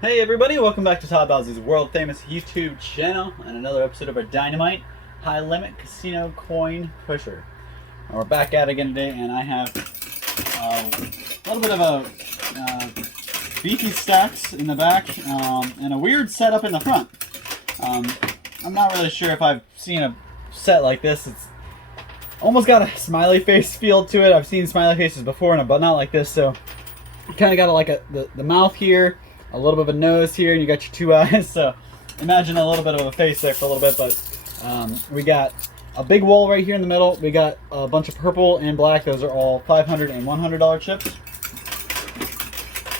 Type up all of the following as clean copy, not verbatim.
Hey everybody, welcome back to Todd Bowsey's world famous YouTube channel and another episode of our Dynamite High Limit Casino Coin Pusher. And we're back at it again today, and I have a little bit of a beefy stacks in the back and a weird setup in the front. I'm not really sure if I've seen a set like this. It's almost got a smiley face feel to it. I've seen smiley faces before, but not like this. So kind of got like the mouth here, a little bit of a nose here, and you got your two eyes. So imagine a little bit of a face there for a little bit. But we got a big wall right here in the middle. We got a bunch of purple and black. Those are all $500 and $100 chips.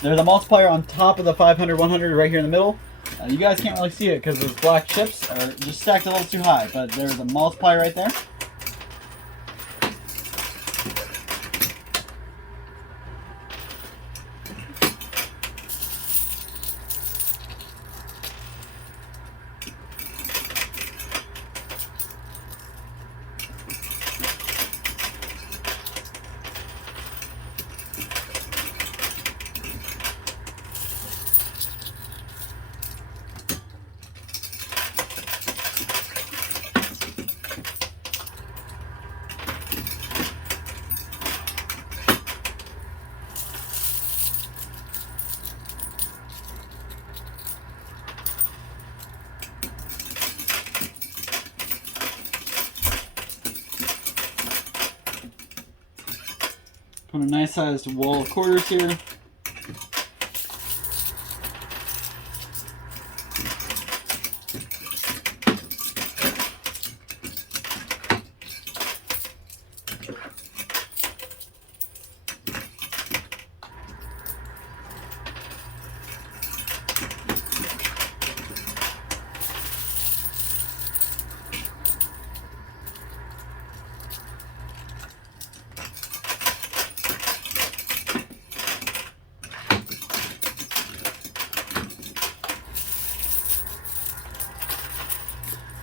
There's a multiplier on top of the 500, 100 right here in the middle. You guys can't really see it because those black chips are just stacked a little too high, but there's a multiplier right there. Put a nice sized wall of quarters here.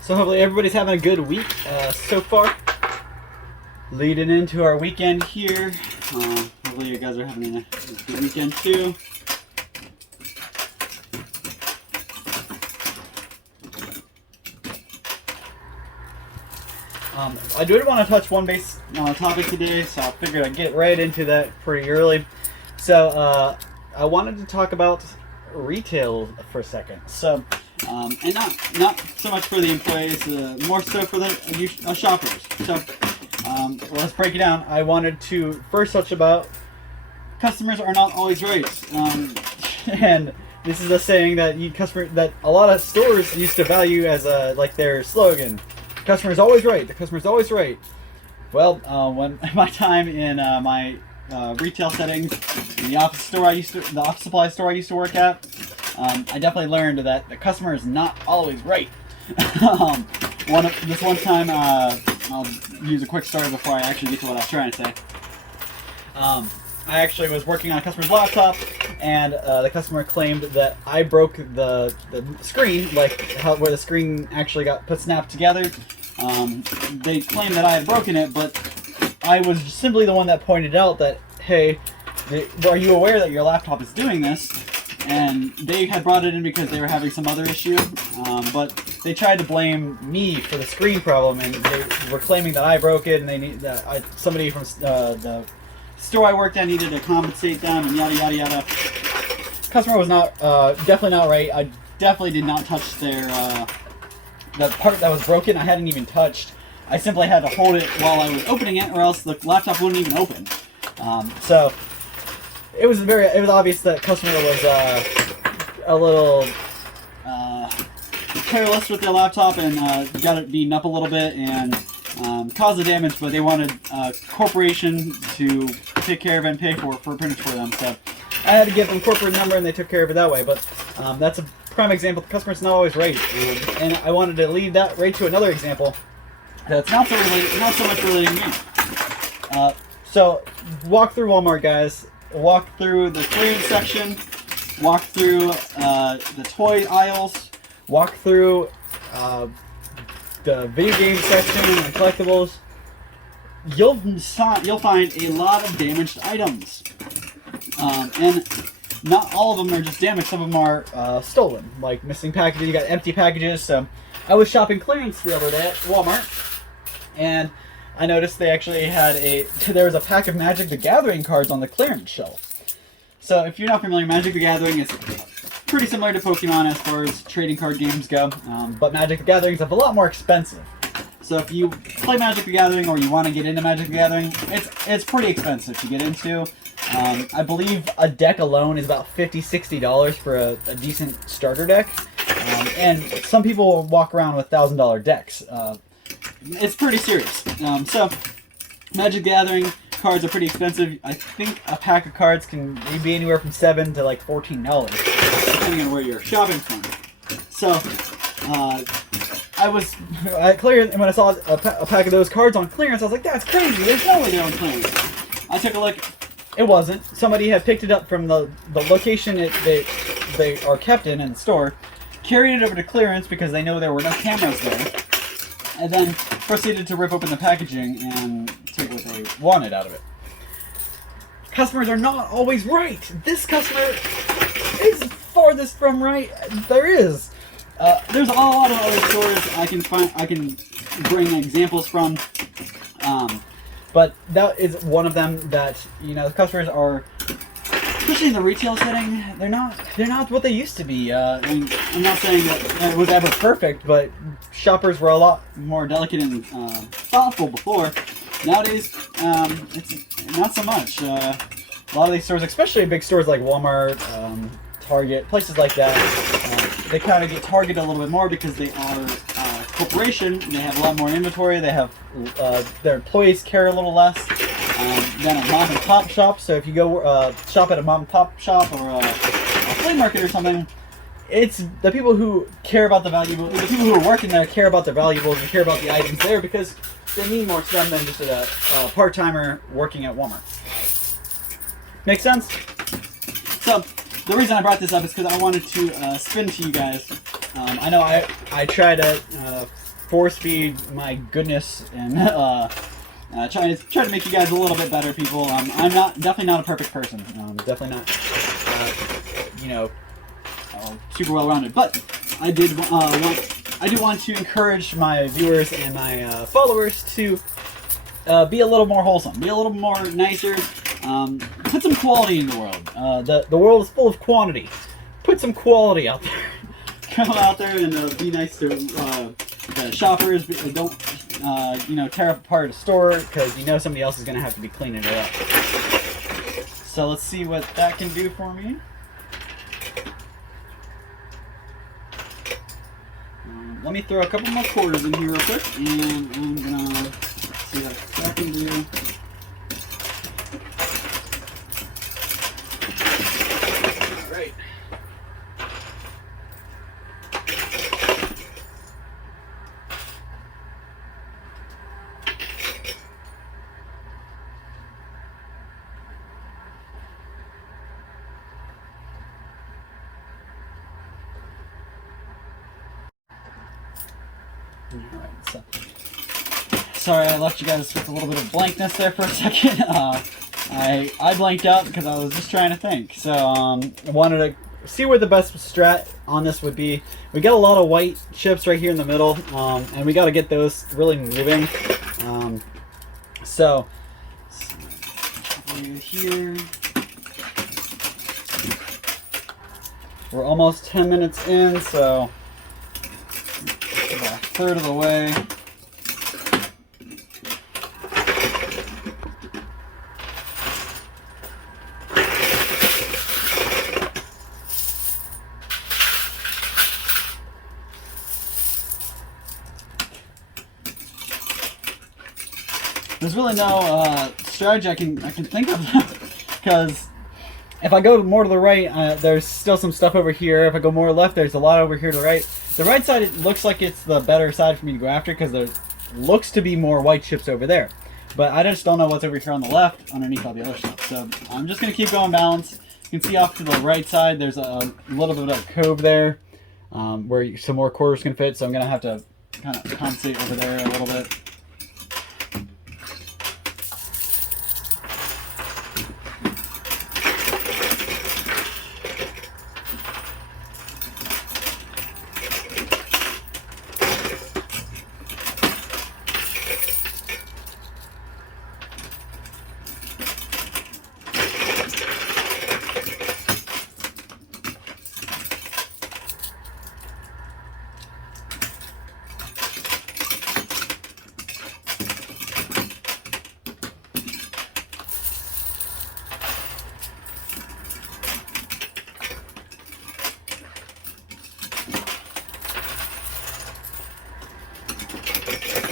So hopefully everybody's having a good week so far. Leading into our weekend here. Hopefully you guys are having a good weekend too. I did want to touch one base topic today, so I figured I'd get right into that pretty early. So I wanted to talk about retail for a second. So. And not so much for the employees, more so for the shoppers. So let's break it down. I wanted to first touch about customers are not always right, and this is a saying that that a lot of stores used to value as like their slogan. Customer's always right. The customer's always right. Well, when my time in my retail settings, in the office supply store I used to work at. I definitely learned that the customer is not always right. This one time, I'll use a quick story before I actually get to what I was trying to say. I actually was working on a customer's laptop, and the customer claimed that I broke the screen, where the screen actually got snapped together. They claimed that I had broken it, but I was simply the one that pointed out that, hey, are you aware that your laptop is doing this? And they had brought it in because they were having some other issue, but they tried to blame me for the screen problem, and they were claiming that I broke it, and they need that somebody from the store I worked at needed to compensate them, and yada yada yada. Customer was not definitely not right. I definitely did not touch their the part that was broken. I hadn't even touched. I simply had to hold it while I was opening it, or else the laptop wouldn't even open. So. It was obvious that customer was a little careless with their laptop and got it beaten up a little bit and caused the damage, but they wanted a corporation to take care of it and pay for printers for them. So I had to give them corporate number, and they took care of it that way. But that's a prime example. The customer's not always right, and I wanted to lead that right to another example that's not so much related to me. So walk through Walmart, guys. Walk through the clearance section, walk through the toy aisles, walk through the video game section and collectibles. You'll find a lot of damaged items. And not all of them are just damaged. Some of them are stolen, like missing packages. You got empty packages. So I was shopping clearance the other day at Walmart, and I noticed they actually had there was a pack of Magic the Gathering cards on the clearance shelf. So if you're not familiar, Magic the Gathering is pretty similar to Pokemon as far as trading card games go, but Magic the Gathering is a lot more expensive. So if you play Magic the Gathering or you want to get into Magic the Gathering, it's pretty expensive to get into. I believe a deck alone is about $50–$60 for a decent starter deck, and some people walk around with $1,000 decks. It's pretty serious. So Magic the Gathering cards are pretty expensive. I think a pack of cards can be anywhere from $7 to like $14, depending on where you're shopping from. So when I saw a pack of those cards on clearance, I was like, that's crazy. There's no way they're on clearance. I took a look. It wasn't. Somebody had picked it up from the location they are kept in the store, carried it over to clearance because they know there were no cameras there, and then proceeded to rip open the packaging and take what they wanted out of it. Customers are not always right. This customer is farthest from right there is. There's a lot of other stores I can bring examples from, but that is one of them that, you know, the customers are, especially in the retail setting, they're not what they used to be. And I'm not saying that it was ever perfect, but shoppers were a lot more delicate and thoughtful before. Nowadays, it's not so much. A lot of these stores, especially big stores like Walmart, Target, places like that, they kind of get targeted a little bit more because they are a corporation. They have a lot more inventory. They have their employees care a little less than a mom and pop shop. So if you go shop at a mom and pop shop or a flea market or something, it's the people who care about the valuables. The people who are working there care about the valuables and care about the items there because they mean more to them than just a part-timer working at Walmart. Make sense? So the reason I brought this up is because I wanted to spin to you guys. I know I try to force feed my goodness and try to make you guys a little bit better people. I'm definitely not a perfect person. Definitely not super well rounded. But I do want to encourage my viewers and my followers to be a little more wholesome, be a little more nicer. Put some quality in the world. The world is full of quantity. Put some quality out there. Come out there and be nice to the shoppers. Don't tear apart a store because you know somebody else is going to have to be cleaning it up. So let's see what that can do for me. Let me throw a couple more quarters in here real quick, and I'm gonna see what that can do. Alright. Alright, so sorry I left you guys with a little bit of blankness there for a second. I blanked out because I was just trying to think. So I wanted to see where the best strat on this would be. We got a lot of white chips right here in the middle, and we got to get those really moving. So here we're almost 10 minutes in, so about a third of the way. There's really no strategy I can think of because if I go more to the right, there's still some stuff over here. If I go more left, there's a lot over here to the right. The right side, it looks like it's the better side for me to go after because there looks to be more white chips over there. But I just don't know what's over here on the left underneath all the other stuff. So I'm just going to keep going balanced. You can see off to the right side, there's a little bit of a cove there where some more quarters can fit. So I'm going to have to kind of compensate over there a little bit.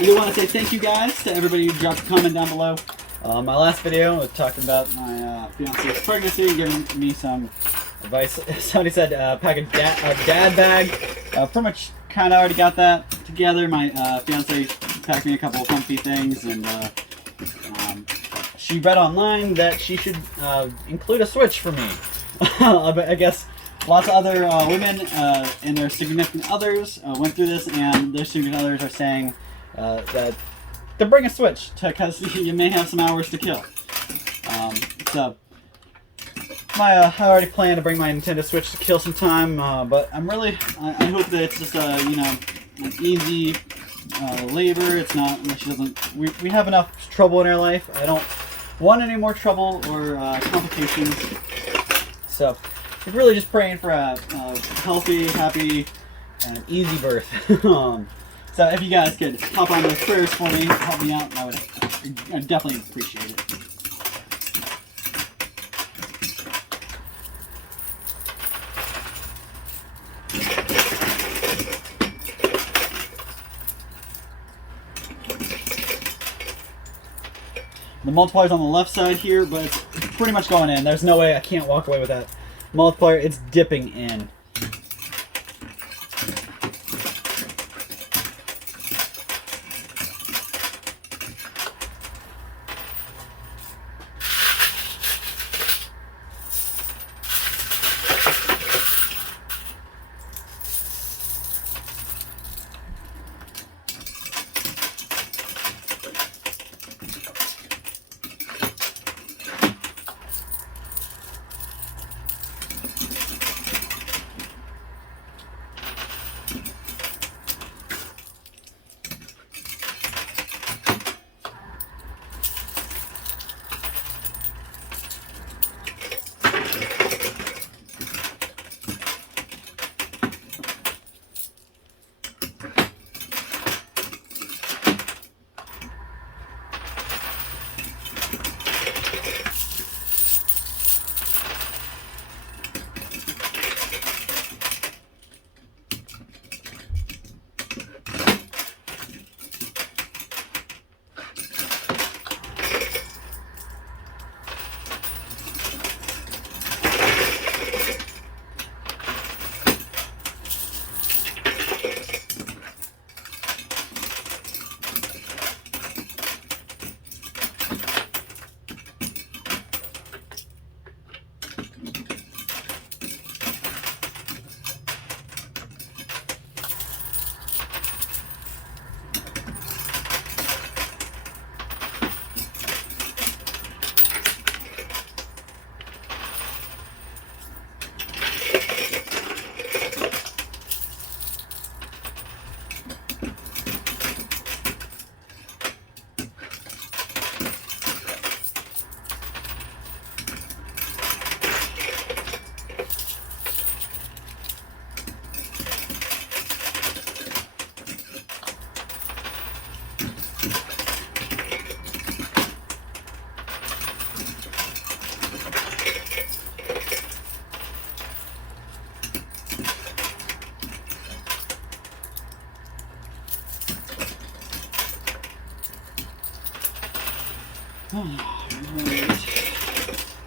do want to say thank you guys to everybody who dropped a comment down below. My last video was talking about my fiance's pregnancy, giving me some advice. Somebody said pack a dad bag. Pretty much kind of already got that together. My fiance packed me a couple of comfy things, and she read online that she should include a Switch for me. I guess lots of other women and their significant others went through this, and their significant others are saying that to bring a Switch because you may have some hours to kill. So I already plan to bring my Nintendo Switch to kill some time, but I hope that it's just an easy labor. It's not. She doesn't. We have enough trouble in our life. I don't want any more trouble or complications. So we're really just praying for a healthy, happy, and easy birth. So if you guys could hop on those prayers for me, help me out, I'd definitely appreciate it. The multiplier's on the left side here, but it's pretty much going in. There's no way I can't walk away with that multiplier. It's dipping in.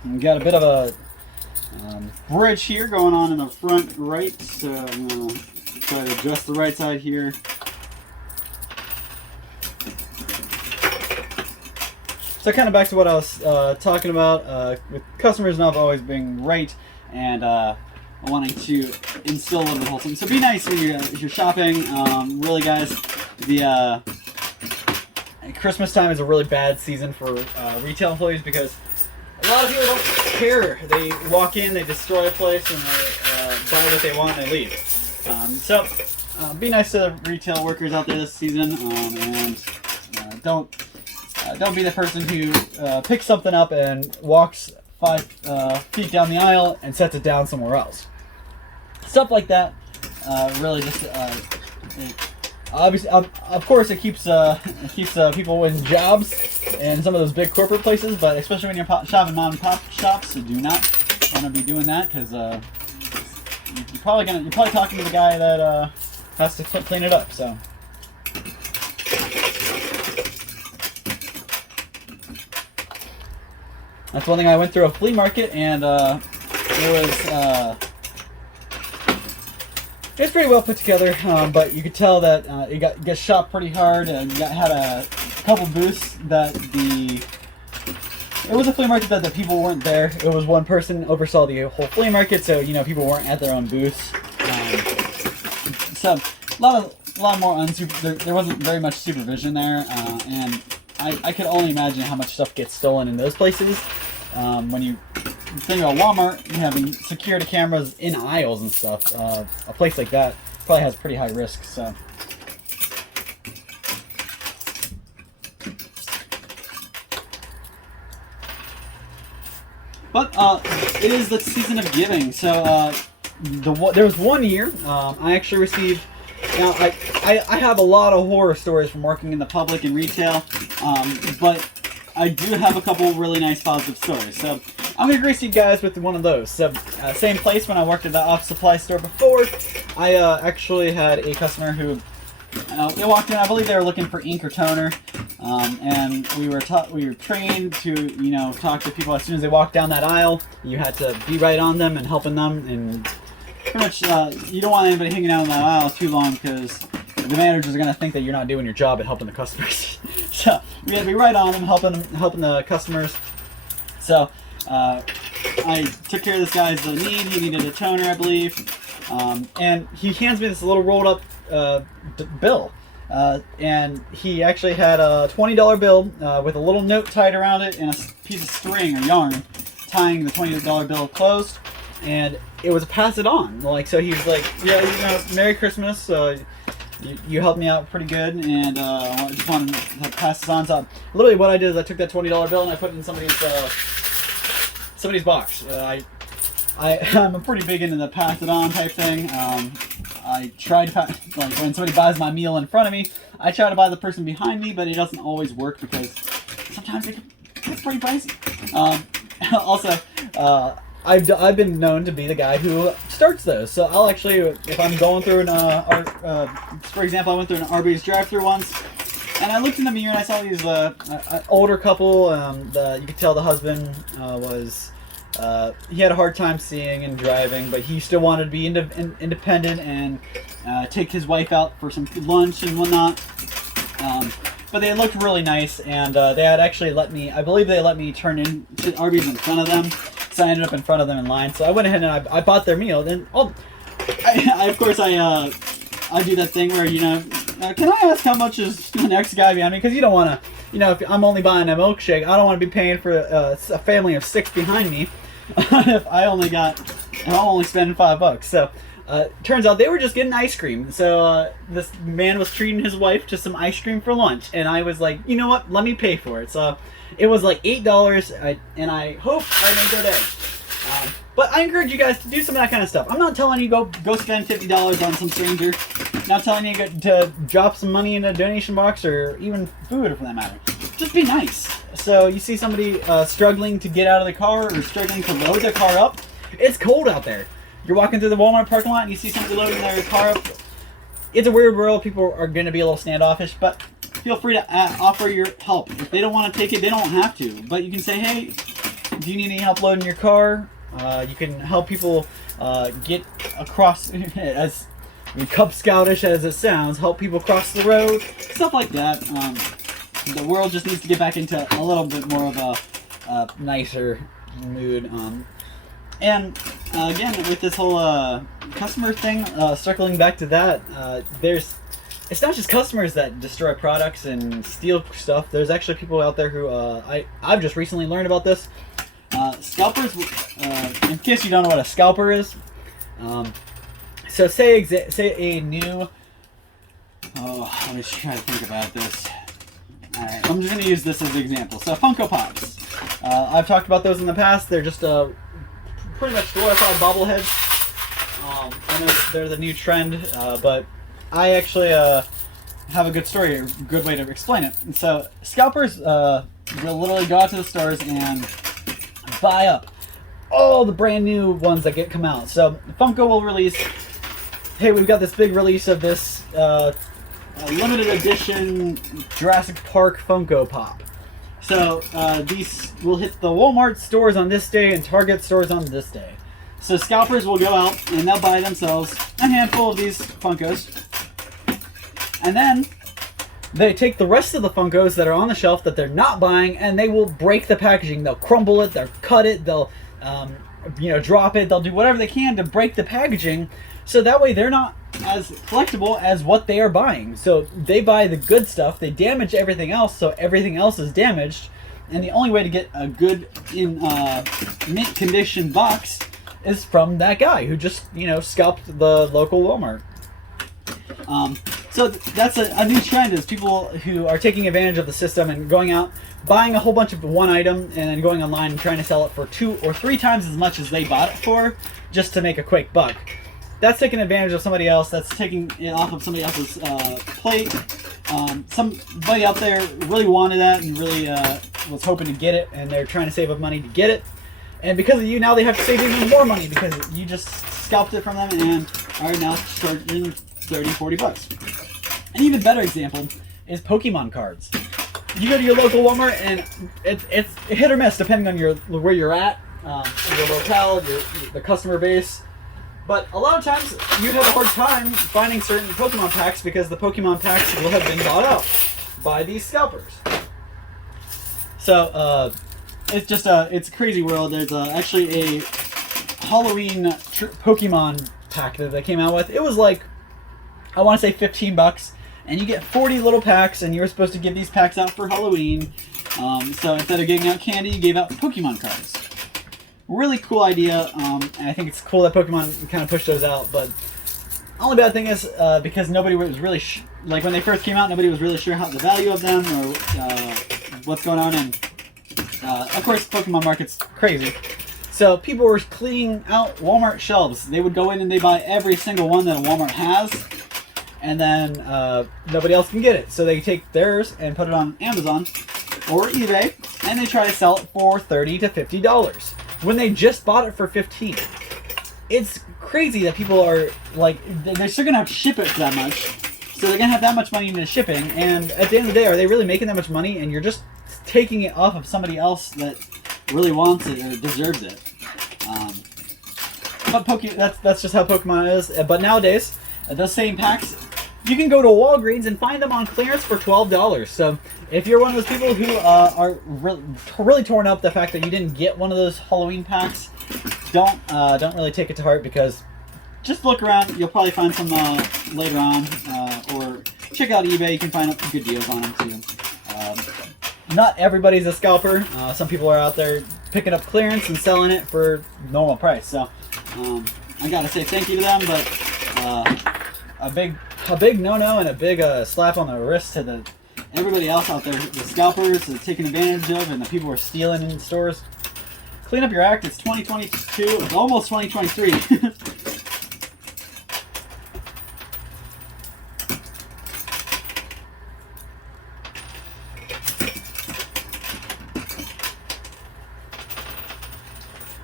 We've got a bit of a bridge here going on in the front right, so I'm going to try to adjust the right side here. So kind of back to what I was talking about with customers not always being right and wanting to instill a little bit of wholesome. So be nice when you're shopping. Really, guys, the Christmas time is a really bad season for retail employees because a lot of people don't care. They walk in, they destroy a place, and they buy what they want and they leave. So be nice to the retail workers out there this season, and don't be the person who picks something up and walks 5 feet down the aisle and sets it down somewhere else. Stuff like that really just obviously, of course, it keeps people in jobs in some of those big corporate places, but especially when you're shopping mom and pop shops, you do not want to be doing that because you're probably talking to the guy that has to clean it up. So That's one thing. I went through a flea market, and it was pretty well put together, but you could tell that it got shot pretty hard, and had a couple booths that it was a flea market that the people weren't there. It was one person oversaw the whole flea market, so people weren't at their own booths. So a lot more there wasn't very much supervision there, and I could only imagine how much stuff gets stolen in those places. When you think about Walmart, having security cameras in aisles and stuff, a place like that probably has pretty high risk. So. But it is the season of giving. So there was one year I actually received. Now I have a lot of horror stories from working in the public and retail, but I do have a couple really nice positive stories. So I'm going to grace you guys with one of those. So same place when I worked at the office supply store before. I actually had a customer who they walked in. I believe they were looking for ink or toner, and we were trained to talk to people as soon as they walked down that aisle. You had to be right on them and helping them, and pretty much you don't want anybody hanging out in that aisle too long because the managers are going to think that you're not doing your job at helping the customers. So we had to be right on them, helping the customers. So I took care of this guy's need. He needed a toner, I believe, and he hands me this little rolled up bill, and he actually had a $20 bill with a little note tied around it and a piece of string or yarn tying the $20 bill closed, and it was a pass it on. So he was like, yeah, Merry Christmas. You helped me out pretty good, and I just wanted to pass this on. So literally what I did is I took that $20 bill and I put it in somebody's box. I'm pretty big into the pass it on type thing. I try to when somebody buys my meal in front of me, I try to buy the person behind me, but it doesn't always work because sometimes it's pretty pricey. Also, I've been known to be the guy who starts those. So I'll actually, if I'm going through for example, I went through an Arby's drive-thru once, and I looked in the mirror and I saw these older couple. You could tell the husband he had a hard time seeing and driving, but he still wanted to be independent and take his wife out for some lunch and whatnot. But they looked really nice, and they had actually I believe they let me turn into Arby's in front of them. So I ended up in front of them in line. So I went ahead and I bought their meal. Then I do that thing where can I ask how much is the next guy behind me? Because you don't want to, if I'm only buying a milkshake, I don't want to be paying for a family of 6 behind me. If I'm only spending $5. So turns out they were just getting ice cream. So this man was treating his wife to some ice cream for lunch, and I was like, you know what? Let me pay for it. So it was like $8, and I hope I made their day. But I encourage you guys to do some of that kind of stuff. I'm not telling you go spend $50 on some stranger. Not telling you to drop some money in a donation box or even food, for that matter. Just be nice. So you see somebody struggling to get out of the car or struggling to load their car up. It's cold out there. You're walking through the Walmart parking lot and you see somebody loading their car up. It's a weird world. People are going to be a little standoffish, but feel free to offer your help. If they don't want to take it, they don't have to. But you can say, hey, do you need any help loading your car? You can help people get across, as Cub Scoutish as it sounds, help people cross the road, stuff like that. The world just needs to get back into a little bit more of a nicer mood. And again, with this whole customer thing, circling back to that, it's not just customers that destroy products and steal stuff. There's actually people out there who I've just recently learned about this. Scalpers, in case you don't know what a scalper is, so say a new, let me try to think about this. Alright, I'm just going to use this as an example. So Funko Pops. I've talked about those in the past. They're just pretty much glorified bobbleheads. I know they're the new trend, but I actually have a good story, a good way to explain it. And so scalpers will literally go out to the stores and buy up all the brand new ones that come out. So Funko will release, hey, we've got this big release of this limited edition Jurassic Park Funko Pop. So these will hit the Walmart stores on this day and Target stores on this day. So scalpers will go out and they'll buy themselves a handful of these Funkos. And then they take the rest of the Funkos that are on the shelf that they're not buying, and they will break the packaging. They'll crumble it, they'll cut it, they'll drop it, they'll do whatever they can to break the packaging, so that way they're not as collectible as what they are buying. So they buy the good stuff, they damage everything else, so everything else is damaged, and the only way to get a good in mint condition box is from that guy who just scalped the local Walmart. So that's a new trend, is people who are taking advantage of the system and going out, buying a whole bunch of one item, and then going online and trying to sell it for 2 or 3 times as much as they bought it for, just to make a quick buck. That's taking advantage of somebody else. That's taking it off of somebody else's plate. Somebody out there really wanted that and really was hoping to get it, and they're trying to save up money to get it. And because of you, now they have to save even more money because you just scalped it from them and are now charging 30, 40 bucks. An even better example is Pokemon cards. You go to your local Walmart and it's hit or miss depending on where you're at, your locale, the customer base. But a lot of times you have a hard time finding certain Pokemon packs because the Pokemon packs will have been bought out by these scalpers. So it's a crazy world. There's actually a Halloween Pokemon pack that they came out with. It was like, I want to say $15, and you get 40 little packs, and you were supposed to give these packs out for Halloween. So instead of giving out candy, you gave out Pokemon cards. Really cool idea, and I think it's cool that Pokemon kind of pushed those out, but only bad thing is because nobody was really, like when they first came out, nobody was really sure how the value of them or what's going on, and of course Pokemon market's crazy. So people were cleaning out Walmart shelves. They would go in and they buy every single one that a Walmart has, and then nobody else can get it. So they take theirs and put it on Amazon or eBay, and they try to sell it for $30 to $50 when they just bought it for $15. It's crazy that people are like, they're still gonna have to ship it for that much, so they're gonna have that much money into shipping. And at the end of the day, are they really making that much money? And you're just taking it off of somebody else that really wants it or deserves it. But that's just how Pokemon is. But nowadays, those same packs, you can go to Walgreens and find them on clearance for $12. So if you're one of those people who are really torn up the fact that you didn't get one of those Halloween packs, don't really take it to heart, because just look around. You'll probably find some later on, or check out eBay. You can find good deals on them too. Not everybody's a scalper. Some people are out there picking up clearance and selling it for normal price. So I gotta say thank you to them, but a big no-no and a big slap on the wrist to everybody else out there, the scalpers that are taking advantage of, and the people who are stealing in stores. Clean up your act. It's 2022. It's almost 2023.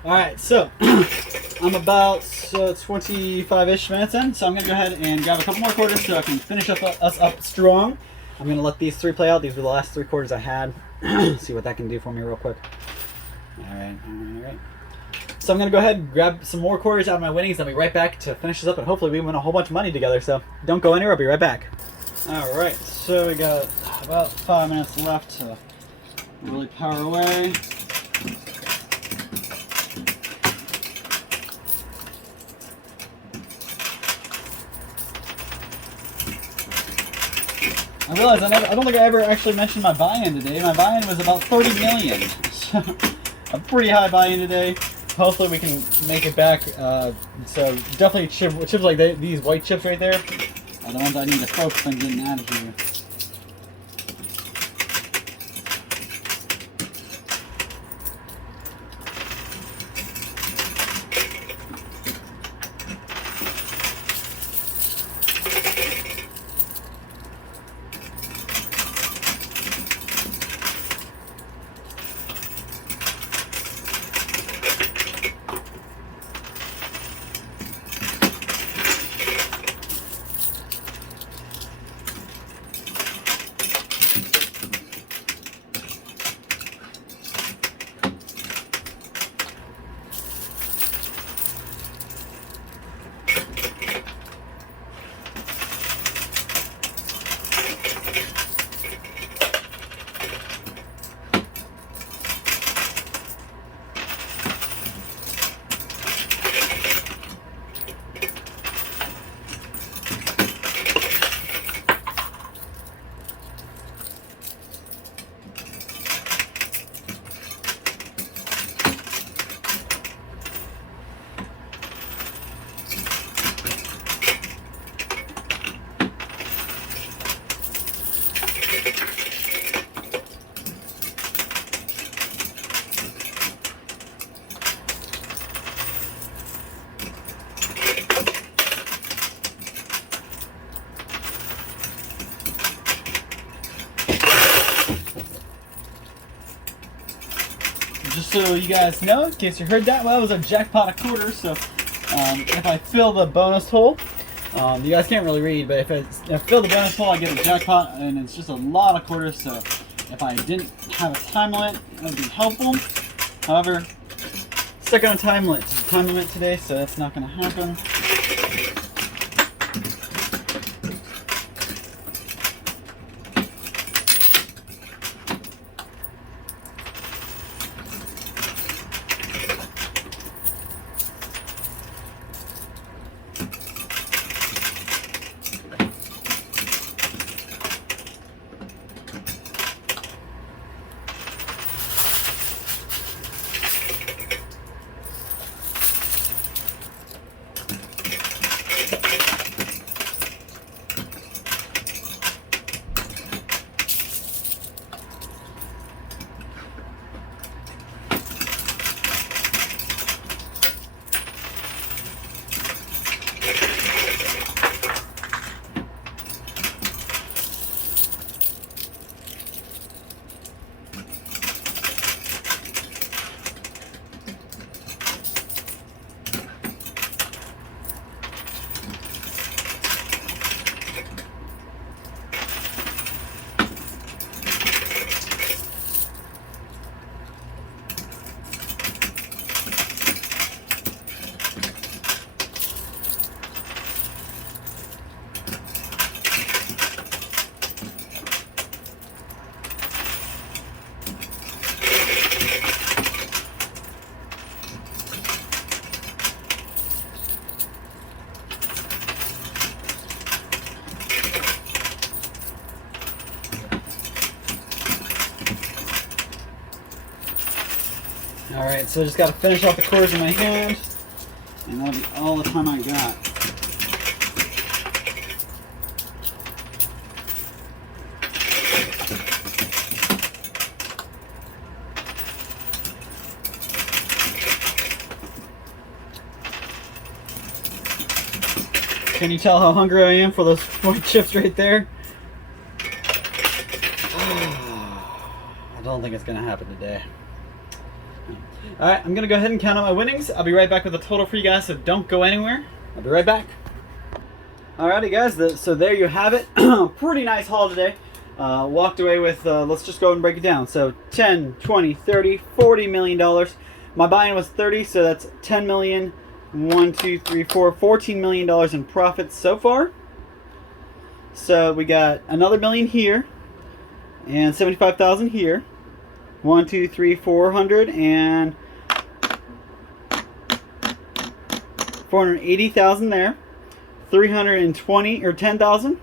Alright, so I'm about 25-ish minutes in, so I'm going to go ahead and grab a couple more quarters so I can finish us up strong. I'm going to let these 3 play out. These were the last 3 quarters I had. See what that can do for me real quick. Alright. So I'm going to go ahead and grab some more quarters out of my winnings. I'll be right back to finish this up, and hopefully we win a whole bunch of money together. So don't go anywhere. I'll be right back. Alright, so we got about 5 minutes left to really power away. I realized I don't think I ever actually mentioned my buy-in today. My buy-in was about 30 million. So a pretty high buy-in today. Hopefully we can make it back. So definitely chips like these white chips right there are the ones I need to focus on getting out of here. so you guys know, in case you heard that, well, that was a jackpot of quarters. So if I fill the bonus hole, you guys can't really read, but if I fill the bonus hole, I get a jackpot, and it's just a lot of quarters. So if I didn't have a time limit, that would be helpful. However, stuck on a time limit today, so that's not going to happen. Alright, so I just got to finish off the quarters in my hand, and that'll be all the time I got. Can you tell how hungry I am for those white chips right there? I don't think it's going to happen today. Alright, I'm going to go ahead and count out my winnings. I'll be right back with a total for you guys, so don't go anywhere. I'll be right back. Alrighty guys, so there you have it. Pretty nice haul today. Walked away with, let's just go and break it down. So 10, 20, 30, $40 million. My buy-in was 30, so that's 10 million. 1, 2, 3, 4, $14 million in profits so far. So we got another million here, and 75,000 here. 1, 2, 3, 400, and 480,000 there. 320 or 10,000.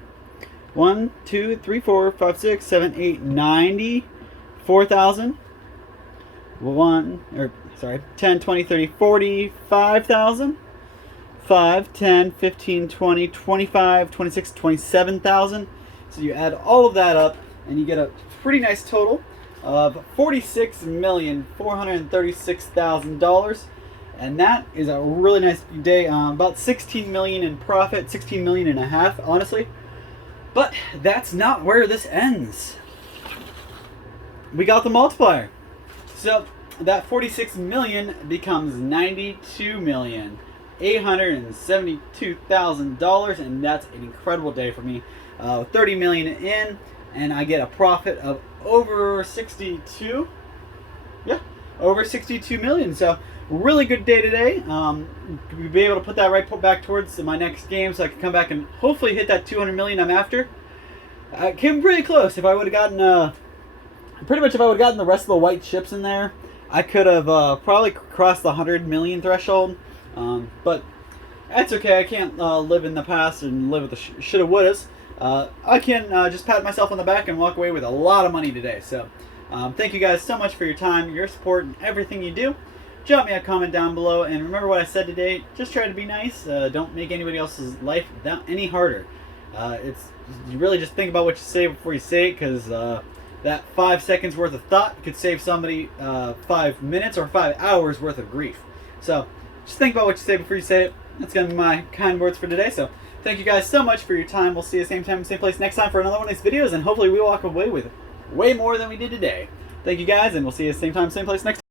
1, 2, 3, 4, 5, 6, 7, 8, 94,000. 10, 20, 30, 45,000. 5, 10, 15, 20, 25, 26, 27,000. So you add all of that up and you get a pretty nice total of $46,436,000. And that is a really nice day. About 16 million in profit, 16 million and a half, honestly. But that's not where this ends. We got the multiplier. So that 46 million becomes $92,872,000, and that's an incredible day for me. 30 million in, and I get a profit of over 62. Yeah, over 62 million. So really good day today. We'll be able to put that right back towards my next game, so I can come back and hopefully hit that 200 million I'm after. I came pretty close. If I would have gotten pretty much if I would have gotten the rest of the white chips in there, I could have probably crossed the 100 million threshold. But that's okay. I can't live in the past and live with the shoulda wouldas. I can just pat myself on the back and walk away with a lot of money today. So thank you guys so much for your time, your support, and everything you do. Drop me a comment down below, and remember what I said today. Just try to be nice. Don't make anybody else's life any harder. You really just think about what you say before you say it, because that 5 seconds worth of thought could save somebody 5 minutes or 5 hours worth of grief. So just think about what you say before you say it. That's going to be my kind words for today. So thank you guys so much for your time. We'll see you same time, same place next time for another one of these videos, and hopefully we walk away with way more than we did today. Thank you guys, and we'll see you same time, same place next time.